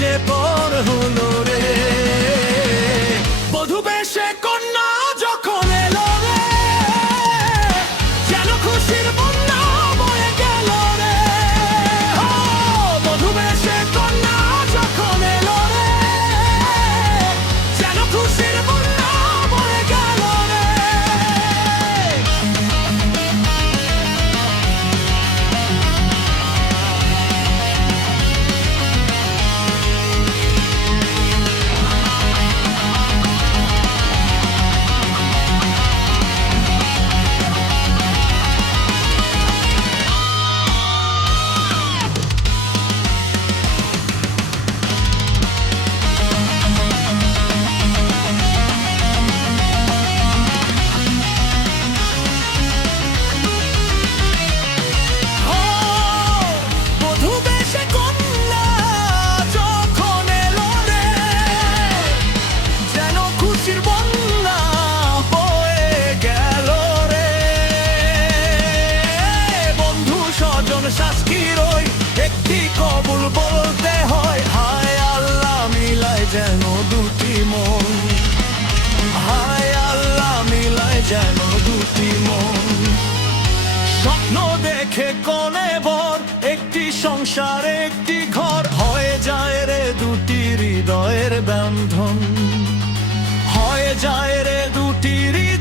যে পর হলো রে। বধূ বেশে কন্যা যখন এলো রে, যেন খুশির বন্যা বয়ে গেল রে। বধূ বেশে কন্যা যখন এলো রে, যেন খুশির বন্যা বয়ে গেল রে। বধূ বেশে কন্যা যখন এলো রে, যেন খুশির বন্যা বয়ে গেল রে। বন্ধু স্বজন শাস্কির ওই একটি কবুল বলতে হয়, হায় আল্লাহ মিলায় যেন দুটি মন, হায় আল্লাহ মিলায় যেন দুটি মন। স্বপ্ন দেখে কোনে বর, একটি সংসার একটি ঘর, হয়ে যায় রে দুটি হৃদয়ের বন্ধন, হয়ে যায় রে দুটি হৃদয়